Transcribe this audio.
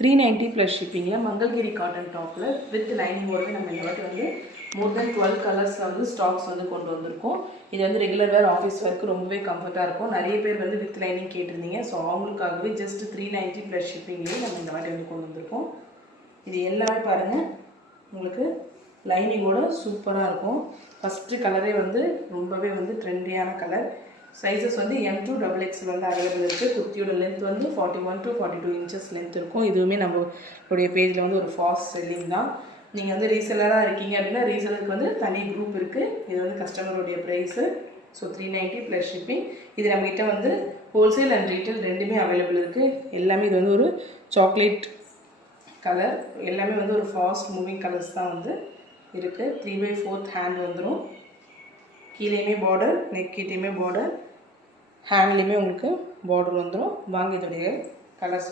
390 plus ஷிப்பிங்கில் Mangalagiri cotton டாப்பில் with லைனிங்கோடவே நம்ம இந்த வாட்டி வந்து மோர் தென் 12 கலர்ஸில் வந்து ஸ்டாக்ஸ் வந்து கொண்டு வந்திருக்கோம். இது வந்து ரெகுலர் வேர் ஆஃபீஸ் ஒர்க்கு ரொம்பவே கம்ஃபர்ட்டாக இருக்கும். நிறைய பேர் வந்து வித் லைனிங் கேட்டிருந்தீங்க. ஸோ அவங்களுக்காகவே ஜஸ்ட் 390 ப்ளஸ் ஷிப்பிங்லேயே நம்ம இந்த வாட்டி வந்து கொண்டு வந்திருக்கோம். இது எல்லாமே பாருங்கள், உங்களுக்கு லைனிங்கோட சூப்பராக இருக்கும். ஃபஸ்ட்டு கலரே வந்து ரொம்பவே வந்து ட்ரெண்டியான கலர். சைஸஸ் வந்து M2 XXL வந்து அவைலபிள் இருக்குது. குர்த்தியோட லென்த் வந்து 41 to 42 இன்ச்சஸ் லென்த் இருக்கும். இதுவுமே நம்மளுடைய பேஜில் வந்து ஒரு ஃபாஸ்ட் செல்லிங் தான். நீங்கள் வந்து ரீசெல்லராக இருக்கீங்க அப்படின்னா ரீசெலருக்கு வந்து தனி குரூப் இருக்குது. இது வந்து கஸ்டமருடைய ப்ரைஸு. So 390 plus shipping. இது நம்மகிட்ட வந்து ஹோல்சேல் அண்ட் ரீட்டைல் ரெண்டுமே அவைலபிள் இருக்குது. எல்லாமே இது வந்து ஒரு சாக்லேட் கலர். எல்லாமே வந்து ஒரு ஃபாஸ்ட் மூவிங் கலர்ஸ் தான் வந்து இருக்குது. 3/4 ஹேண்ட் வந்துடும். கீழேயுமே பார்டர், நெக் கிட்டேயுமே பார்டர், ஹேண்ட்லேயுமே உங்களுக்கு பார்டர் வந்துடும். வாங்க இதோடைய கலர்ஸ்